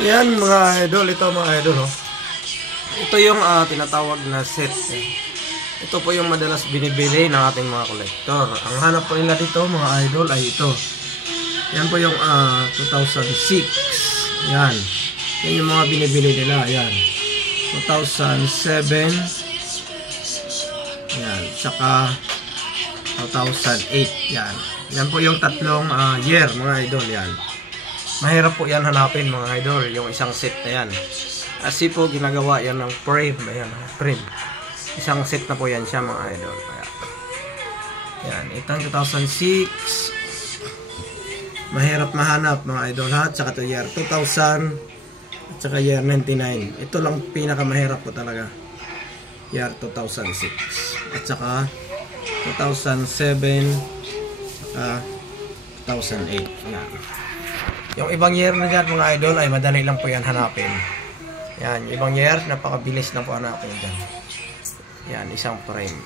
Yan mga idol, ito mga idol, oh. Ito yung tinatawag na set. Ito po yung madalas binibili ng ating mga kolektor. Ang hanap po nila dito mga idol ay ito. Yan po yung 2006. Yan. Yan yung mga binibili nila. Yan. 2007. Yan. Tsaka 2008. Yan. Yan po yung tatlong year mga idol. Yan. Mahirap po yan hanapin mga idol. Yung isang set na yan. Kasi po ginagawa yan ng frame. Ayan. Frame. Isang set na po yan siya mga idol. Ayan. Yan. Itong 2006. Mahirap mahanap mga idol ha. Tsaka ito year 2000. At saka year 99. Ito lang pinakamahirap po talaga. Year 2006. At saka 2007. 2008. Yan. Yung ibang year na dyan mga idol ay madali lang po yan hanapin. Yan. Ibang year napakabilis na po hanapin dyan. Yan. Isang frame.